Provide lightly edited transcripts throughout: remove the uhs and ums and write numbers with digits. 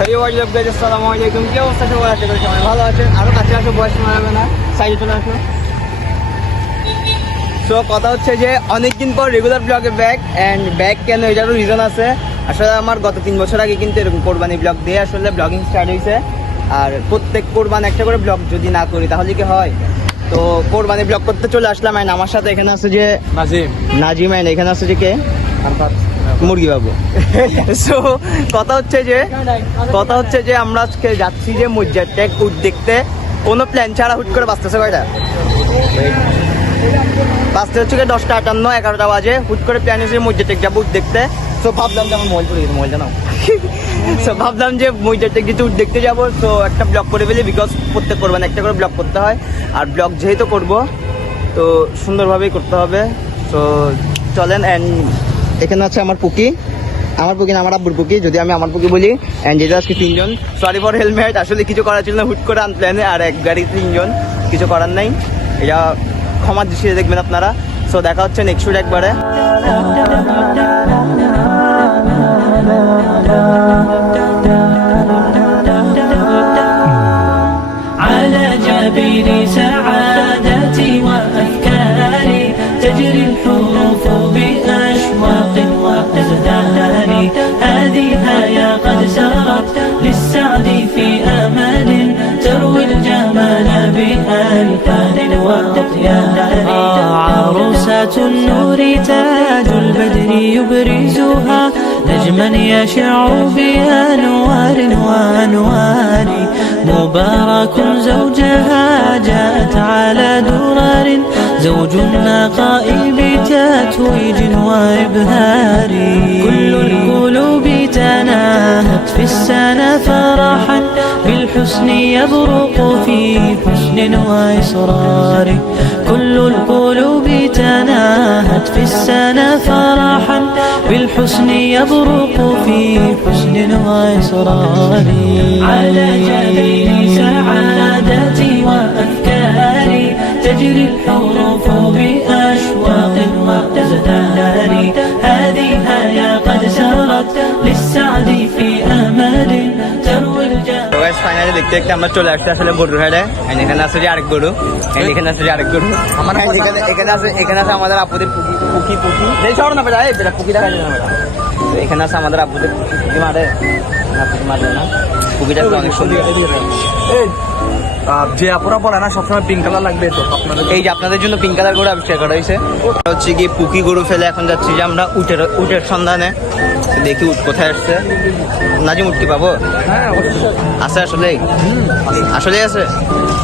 হেই what's up guys, আসসালামু আলাইকুম। কি অবস্থা সবার? আশা করি সবাই ভালো আছেন। আরো কাছে আসো, বয়স মারাবে না, সাইডে চলে আসো। সো কথা হচ্ছে যে অনেকদিন পর রেগুলার ব্লগে ব্যাক। অ্যান্ড ব্যাক কেন, এটারও রিজন আছে। আসলে আমার গত 3 বছর আগে কিন্তু এরকম কোরবানি ব্লগ দিয়ে আসলে ব্লগিং স্টার্ট হয়েছে। আর প্রত্যেক কোরবান একটা করে ব্লগ যদি না করি তাহলে কি হয়? তো কোরবানি ব্লগ করতে চলে আসলাম। অ্যান্ড আমার সাথে এখানে আছে যে নাজিম, অ্যান্ড এখানে আছে যে কে, মুরগি বাবু। সো কথা হচ্ছে যে আমরা আজকে যাচ্ছি যে মসজিদ টেক উট দেখতে। কোনো প্ল্যান ছাড়া হুট করে বাঁচতেছে কয়টা বাঁচতে হচ্ছে 10টা 58 11টা বাজে। হুট করে প্ল্যান হয়েছে মসজিদ টেক যাবো উট দেখতে। সো ভাবলাম যে আমার মোবাইল পড়ে গেছে, মোবাইলটা নাও। সো ভাবলাম যে মসজিদ টেক যেতে উট দেখতে যাবো, তো একটা ব্লগ করে ফেলি। বিকজ প্রত্যেক করবেন একটা করে ব্লগ করতে হয়, আর ব্লগ যেহেতু করবো তো সুন্দরভাবেই করতে হবে। তো চলেন। অ্যান্ড এখানে আছে আমার পুকি, না আমার আব্বুর পুকি, যদি আমি আমার পুকি বলি। অ্যান্ড যেটা আজকে 3 জন, সরি ফর হেলমেট, আসলে কিছু করার ছিল না, হুট করে আনপ্ল্যানে। আর এক গাড়ি 3 জন, কিছু করার নাই, এটা ক্ষমার দৃষ্টিতে দেখবেন আপনারা। সো দেখা হচ্ছে নেক্সট উইক একবারে। على جبين سعادتي وأفكاري تجري الحروف بأشواق وأزدان. هذه يا قد سرت للسعد في أمل تروي الجمال بألفان وأطيان. عروسة النور تاج البدر يبرزها نجما يشع بأنوار وأنوار. مبارك زوجها جاءت على درر زوج النقاء بتتويج وإبهار. كل القلوب تناهت في السنة فرحا بالحسن يبرق في حسن وإصرار. كل القلوب تناهت في السنة فرحا بالحسن يبرق في حسن وإصرار. على جبين سعادتي وأفكاري تجري الحروف بأشواق وأزدان. هذه يا قد سرت للسعد في أمل تروي الجمال. ফাইনালি দেখতে দেখতে আমরা চলে আসছি আসলে গরুর হাটে। এখানে আছে যে আরেক গরু, এখানে আছে যে আরেক গরু আমার। এখানে আছে আমাদের আপুদের পুকি এই সর না বেটা, এই বেটা পুকি দেখা যায় না বেটা। তো এখানে আছে আমাদের আপুদের পুকি মারে না, পুকি মারে না, পুকিটা অনেক সুন্দর। যে আপুরা বলে না সবসময় পিঙ্ক কালার লাগবে, তো আপনাদের এই যে আপনাদের জন্য পিঙ্ক কালার গরু আবিষ্কার করা হয়েছে। ওটা হচ্ছে কি পুকি গরু ফেলে এখন যাচ্ছি যে আমরা উটের সন্ধানে। দেখি উট কোথায় আসছে। নাজিম উট কি পাবো? হ্যাঁ আছে আসলে আছে।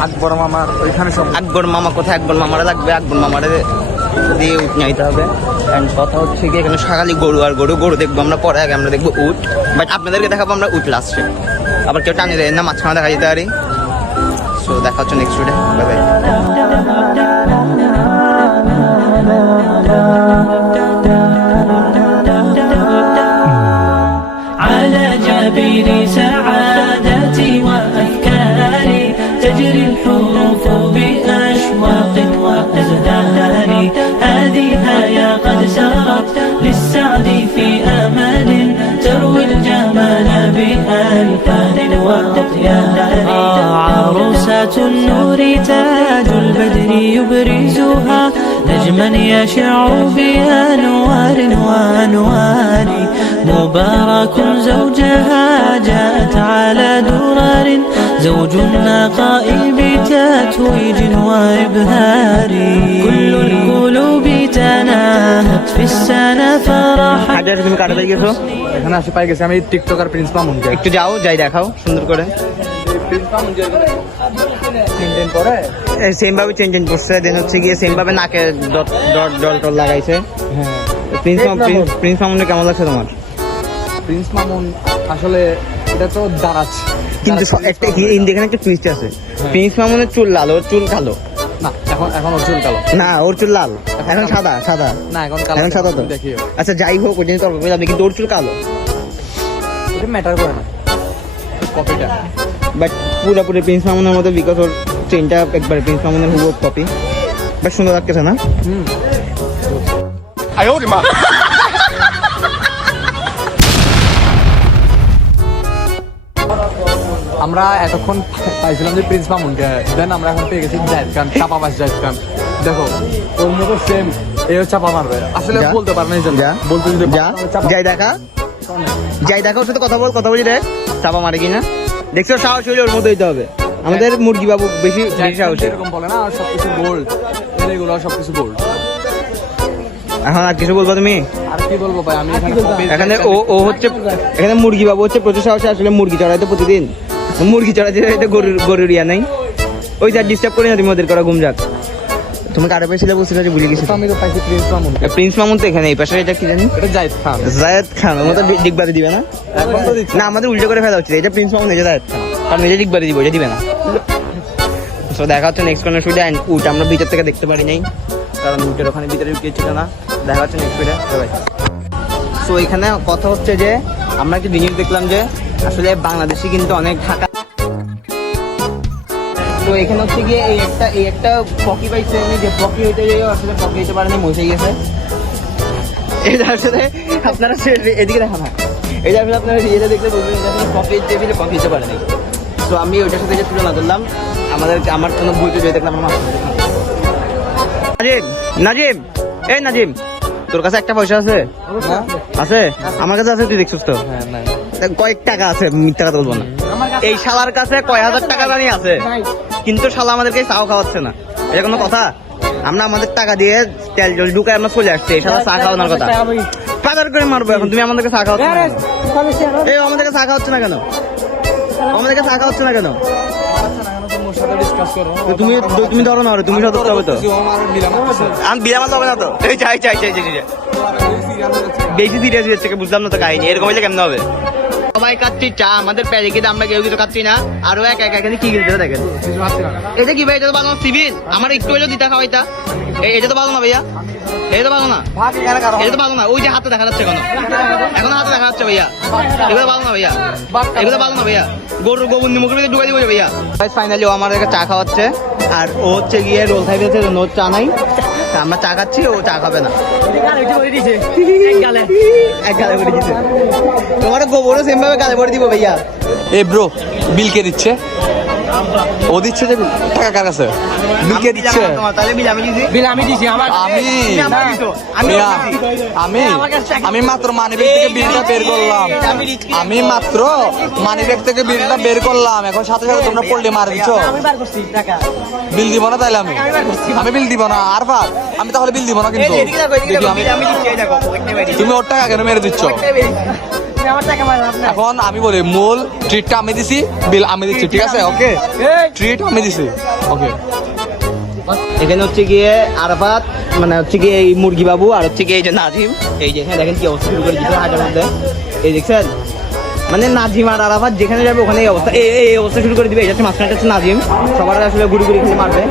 আকবর মামার ওইখানে সব আকবর মামা কোথায়? আকবর মামারা লাগবে, আকবর মামারে দিয়ে উট নিতে হবে। অ্যান্ড কথা হচ্ছে কি এখানে সকালে গরু দেখবো আমরা, পরে আগে আমরা দেখবো উট। বাট আপনাদেরকে দেখাবো আমরা উট লাস্টে। আবার কেউ টানি দেয় না, মাঝখানে দেখা যেতে পারি। সো দেখা হচ্ছে নেক্সট উইডে। By bye. على جبين سعادتي وأفكاري تجري الحروف بأشواق وأزدان. هذه يا قد سرت للسعد في أمل تروي الجمال بألفان وأطيان. عروسة النور تاج البدر يبرزها نجما يشع بأنوار وأنوار. مبارك زوجها جاءت على درر زوج النقاء بتتويج وإبهار. كل القلوب تناهت في السنة فرحا. তুমি কাটা দিয়ে গেছো? এখানে আসে পাই গেছে আমি টিকটকার প্রিন্স মামুন। একটু যাই দেখাও সুন্দর করে। সেম ভাবে চেঞ্জ করছে, দেন হচ্ছে গিয়ে সেম ভাবে নাকে ডল লাগাইছে। প্রিন্স মামুনের কেমন লাগছে তোমার? প্রিন্স মামুন আসলে এটা তো দাঁড়াচ্ছে, কিন্তু একটা এখানে একটা টুইস্ট আছে। প্রিন্স মামুনের চুল লাল, ওর চুল কালো না। এখন ওর চুল কালো না, ওর চুল লাল, এখন সাদা না, এখন সাদা তো। দেখিও আচ্ছা যাই হোক, ওই জন্য তর্ক করে যাবে, কিন্তু ওর চুল কালো। এটা ম্যাটার করে না কপিটা, বাট পুরোপুরি প্রিন্স মামুনের মতো, বিকজ ওর চেনটা একবারে প্রিন্স মামুনের হুবহু কপি। বাট সুন্দর লাগতেছে না? আমরা এতক্ষণ পাইছিলাম যে প্রিন্স মামুনকে, দেন আমরা এখন পেয়ে গেছি জায়েদ খান, চাপাবাজ জায়েদ খান। দেখো ওর মতো সেম এও চাপা মারবে, আসলে যা। বলতে পারে না এই জন্য। যা। বলতে যদি যা যাই দেখা ওর সাথে কথা বলি রে, চাপা মারে কিনা দেখছো, সাহস হইলে ওর মতো হইতে হবে। আমাদের মুরগি বাবু বেশি সাহস। এরকম বলে না, আর সবকিছু গোল্ড, এগুলো সবকিছু গোল্ড। এখন আর কিছু বলবো তুমি? আর কি বলবো ভাই, আমি এখানে ও হচ্ছে, এখানে মুরগি বাবু হচ্ছে প্রচুর সাহসে, আসলে মুরগি চড়াইতে প্রতিদিন মুরগি চড়াইতে গরুর ইয়া নাই। ওই যা ডিস্টার্ব করি না তুমি ওদের করা ঘুম যাক। তুমি কারে পাইছিলে বলছিল যে ভুলে গেছি। আমি তো পাইছি প্রিন্স মামুন। প্রিন্স মামুন তো এখানে এই পাশে, এটা কি জানি? এটা জায়েদ খান। জায়েদ খান ওর মতো ডিগবারি দিবে না? এখন তো দিচ্ছি না, আমাদের উল্টো করে ফেলা হচ্ছে, এটা প্রিন্স মামুন, এটা জায়েদ খান, কারণ এটা ডিগবারি দিব, এটা দিবে না। তো দেখা হচ্ছে নেক্সট কর্নার শুটে। উট আমরা ভিতর থেকে দেখতে পারি নাই, কারণ উটের ওখানে ভিতরে ঢুকিয়েছিল না। দেখা হচ্ছে নেক্সট শুটে। সো এখানে কথা হচ্ছে যে আমরা একটা জিনিস দেখলাম যে আসলে বাংলাদেশি কিন্তু অনেক ঢাকা। তো এখানে হচ্ছে গিয়ে এই একটা পকি পাইছে, যে পকি হইতে যাই আসলে পকি হইতে পারেনি, মশে গেছে। এটা আসলে আপনারা এদিকে দেখা না, এটা আসলে আপনারা এটা দেখলে বলবেন এটা আসলে পকি টেবিলে পকি হতে পারেনি। তো আমি ওইটার সাথে যে তুলনা করলাম, আমার কোনো ভুল যদি দেখলাম আমার নাজিম, এই নাজিম, তোর কাছে একটা পয়সা আছে? আছে? আমার কাছে আছে, তুই দেখছিস তো? কয়েক টাকা আছে, মিথ্যা কথা বলবো না। এই শালার কাছে কয় হাজার টাকা জানি আছে, কিন্তু শালা আমাদেরকে চাও খাওয়াচ্ছে না। এটা কোনো কথা? আমরা আমাদের টাকা দিয়ে তেল জল ঢুকায় আমরা চলে আসছি, এই শালা চা খাওয়ানোর কথা। বাজার করে মারবো এখন, তুমি আমাদেরকে চা খাওয়াচ্ছ না কেন? এই আমাদেরকে চা খাওয়াচ্ছ না কেন? আমাদেরকে চা খাওয়াচ্ছ না কেন? তুমি ধরো না, তুমি সতর্ক হবে তো। আমি বিরামাল হবে না তো, এই চাই বেশি সিরিয়াস হচ্ছে, বুঝলাম না তো কাহিনী, এরকম হইলে কেমন হবে? সবাই খাচ্ছি চা, আমাদের প্যারিকিতে আমরা কেউ কিছু খাচ্ছি না। আরো এখানে কি গেলতে দেখেন, এটা কি ভাই? এটা তো ভালো সিভিল, আমার একটু হলেও দিতে খাওয়াইতা। এটা তো ভালো না ভাইয়া, এটা তো ভালো না, এটা তো ভালো না। ওই যে হাতে দেখা যাচ্ছে এখন হাতে দেখা যাচ্ছে ভাইয়া, এগুলো ভালো না ভাইয়া, এগুলো ভালো না ভাইয়া। গরুর গোবর নিমুখের ভিতরে ঢুকাই দিব ভাইয়া। ফাইনালি ও আমার চা খাওয়াচ্ছে, আর ও হচ্ছে গিয়ে রোল খাইতেছে, ওর চা নাই। আমরা চা খাচ্ছি, ও চা খাবে না। তোমার গোবরও সেম ভাবে গালে ভরে দিব ভাইয়া। এ ব্রো, বিল কে দিচ্ছে? ও দিচ্ছে যে টাকা কার কাছে? বিল কে দিচ্ছে? তাহলে বিল আমি দিছি, আমি মাত্র মানিব্যাগ থেকে বিলটা বের করলাম, বিলটা বের করলাম। এখন সাথে সাথে তোমরা পড়লে মার দিচ্ছ। বিল দিব না তাইলে আমি বিল দিব না। আর আমি তাহলে বিল দিব না, কিন্তু তুমি ওর টাকা কেন মেরে দিচ্ছ? এখন আমি বলি, মূল ট্রিটটা আমি দিছি, বিল আমি দিচ্ছি, ঠিক আছে? ওকে, ট্রিট আমি দিছি, ওকে। এখানে হচ্ছে গিয়ে আরাফাত, মানে হচ্ছে গিয়ে এই মুরগি বাবু, আর হচ্ছে গিয়ে এই যে নাজিম। এই যে এখানে দেখেন কি অবস্থা শুরু করে দিচ্ছে হাজার মধ্যে, এই দেখছেন? মানে নাজিম আর আরাফাত যেখানে যাবে ওখানে এই অবস্থা, এই অবস্থা শুরু করে দিবে। এটা হচ্ছে মাঝখানে হচ্ছে নাজিম, সবার আসলে গুড়ি খেলে মারবে।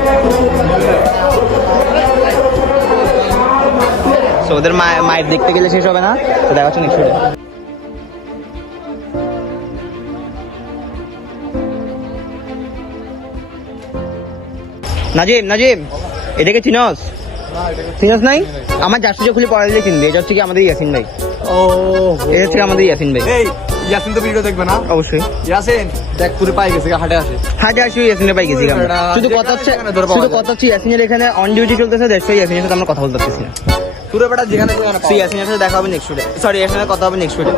তো ওদের মায়ের দেখতে গেলে শেষ হবে না, তো দেখা হচ্ছে নেক্সট। নাজিম, এটাকে চিনস নাই? আমার জার্সি খুলে পড়া দিলে চিনবে। এটা হচ্ছে কি আমাদের ইয়াসিন ভাই। এটা হচ্ছে আমাদের ইয়াসিন ভাই। ইয়াসিন তো ভিডিও দেখবে না? অবশ্যই। ইয়াসিন দেখ, পুরো পাই গেছে, হাটে আসে ইয়াসিনের পাই গেছি আমরা। শুধু কথা হচ্ছে ইয়াসিনের এখানে অন ডিউটি চলতেছে, দেখছো ইয়াসিনের সাথে আমরা কথা বলতে পারতেছি না। পুরো বেটা যেখানে ইয়াসিনের সাথে দেখা হবে নেক্সট শুটে, সরি ইয়াসিনের সাথে কথা হবে নেক্সট শুটে।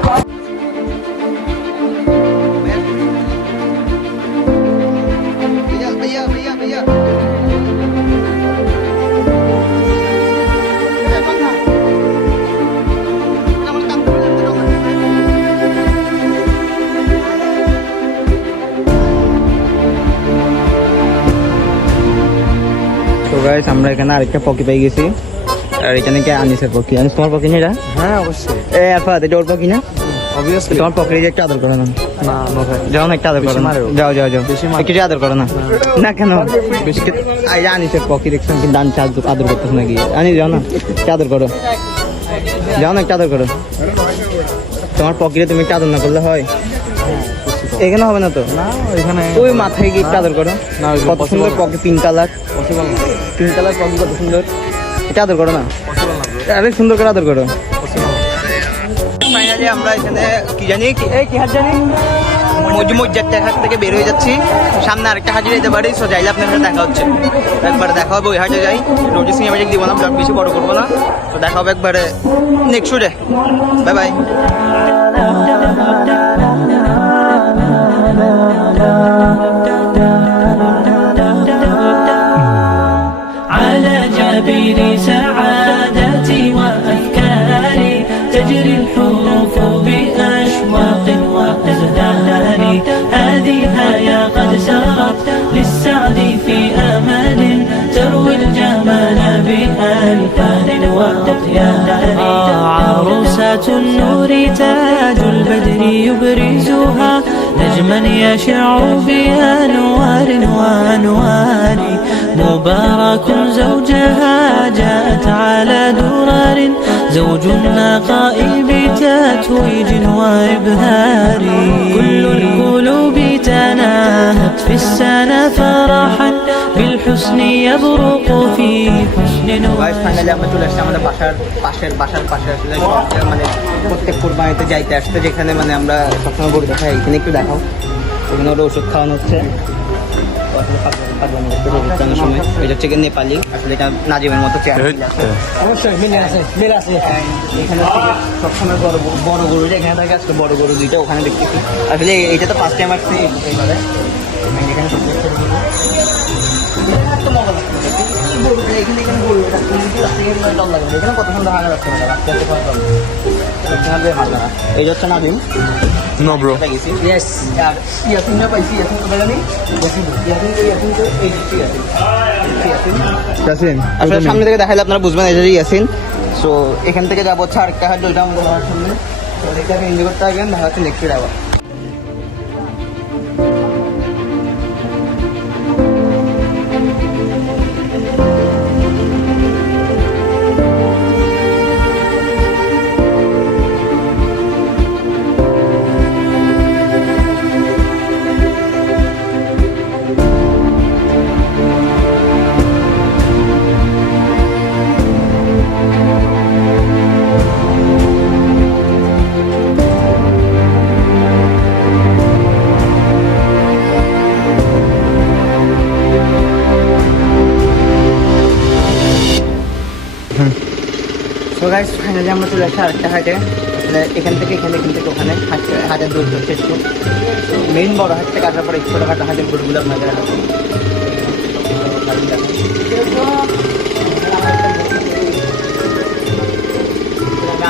গাইস আমরা এখানে আরেকটা পকি পেয়ে গেছি, আর এটা নাকি আনিসের পকি। আনিস তোমার পকি না এটা? হ্যাঁ অবশ্যই। এ আফাত, এটা ওর পকি না? অবভিয়াসলি। তোমার পকির যে একটা আদর করো না? না যাও না, একটা আদর করো না, যাও একটু আদর করো না। না কেন? বেশি আনিসের পকি দেখছেন কিন্তু আদর করতেছ নাকি? আনিস যাও না, একটা আদর করো, যাও না, একটা আদর করো। তোমার পকিরে তুমি একটা আদর না করলে হয়? এখানে হবে না তো? না, এখানে ওই মাথায় গিয়ে একটা আদর করো। কত সুন্দর পকি, পিঙ্ক কালার পকি, কত সুন্দর। এটা আদর করো না, আরে সুন্দর করে আদর করো। ফাইনালি আমরা এখানে কি জানি, কি হাত জানি মসজিদের হাট থেকে বের হয়ে যাচ্ছি, সামনে আরেকটা হাজির যেতে পারি। সো যাইলে আপনার সাথে দেখা হচ্ছে, একবার দেখা হবে ওই হাটে যাই। রোজি সিনেমাটিক দিব না, ব্লগ বেশি বড় করবো না। তো দেখা হবে একবারে next day. Bye bye. على جبين سعادتي وأفكاري تجري الحروف بأشواق وأزهار. هذه يا قد سرت للسعد في أمل تروي الجمال بألفان وأطيار. عروسة النور تاج البدر يبرزها نجما يشع بأنوار وأنوار. مبارك زوجها جاءت على درر زوج النقاء بتتويج وإبهار. كل القلوب تناهت في السنة فرحا بالحسن يبرق في حسن finally আমরা চলে আসছি আমাদের বাসার পাশে আসলে মানে প্রত্যেক কোরবানিতে যাইতে আসতে, যেখানে মানে আমরা সবসময় গরু দেখাই। এখানে একটু দেখাও, ওখানে ওরা ওষুধ খাওয়ানো হচ্ছে। সময় এটা হচ্ছে নেপালি, আসলে এটা নাজিমের মতো চেয়ার। অবশ্যই মিলে আছে। এখানে সবসময় বড় গরু, এখানে থাকে আজকে বড় গরু দুইটা ওখানে দেখতেছি। আসলে এটা তো ফার্স্ট টাইম আসছে এইভাবে। এখানে সব এখানে কত সুন্দর হাঙ্গা রাখতে হবে। এই হচ্ছে Nazim. No bro. Yes. Yasin na paisi, Yasin ko ba yan eh? Yasin ko, Yasin. আসলে সামনে থেকে দেখাইলে আপনারা বুঝবেন এটা ইয়াসিন। সো এখান থেকে যাবো হচ্ছে আরেকটা হাট, ওইটা আমাদের বাবার সামনে। তো এটাকে এনজয় করতে থাকবেন, দেখা হচ্ছে নেক্সট ডে আবার। তো গাইস ফাইনালি আমরা চলে আসছি আরেকটা হাটে। আসলে এখান থেকে ওখানে হাটের দূর হচ্ছে একটু মেইন বড় হাট থেকে আসার পরে ছোটোখাটো হাটের গরুগুলো আপনাদের দেখাবো।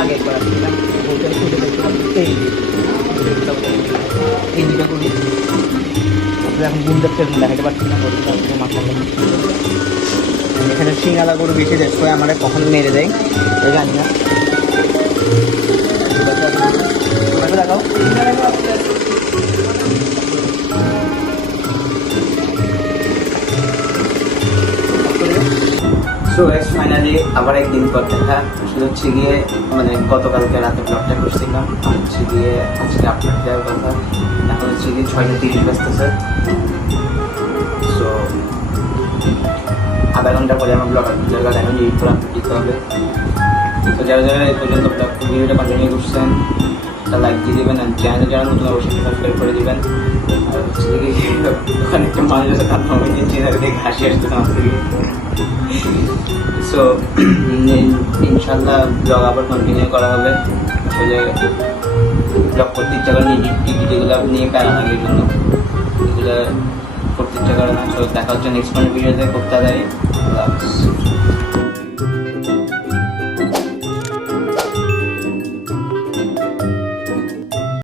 আগে একবার আসছিলাম, এই দুটো গরু আসলে এখন গুণ দেখতে দেখাতে পারছি না। এখানে সিঙ্গালা গরু বেশি দেখো, আমরা কখন মেরে দেয় ওই জানি না। দেখাও সো গাইস ফাইনালি আবার একদিন পর দেখা। আসলে হচ্ছে গিয়ে মানে গতকালকে রাতে ব্লগটা করছিলাম, হচ্ছে গিয়ে আজকে আপলোড দেওয়ার কথা। এখন হচ্ছে গিয়ে 6:30 বাজতেছে। সো আধা ঘন্টা পরে আমার ব্লগ এখন এডিট করে আপলোড দিতে হবে। তো যারা এই পর্যন্ত ব্লগ ভিডিওটা কন্টিনিউ করছেন তা লাইক দিয়ে দেবেন, আর চ্যানেলে যারা নতুন অবশ্যই সাবস্ক্রাইব করে দেবেন। আর হচ্ছে ওখানে একটা মানুষ আছে তার নামে নিয়ে দেখে হাসি আসতেছে আমার থেকে। সো ইনশাল্লাহ ব্লগ আবার কন্টিনিউ করা হবে। আসলে ব্লগ করতে ইচ্ছা করেন, এগুলো নিয়ে প্যারা লাগে, এই জন্য এগুলো করতে ইচ্ছা করে না। সো দেখা হচ্ছে নেক্সট ভিডিওতে করতে হবে।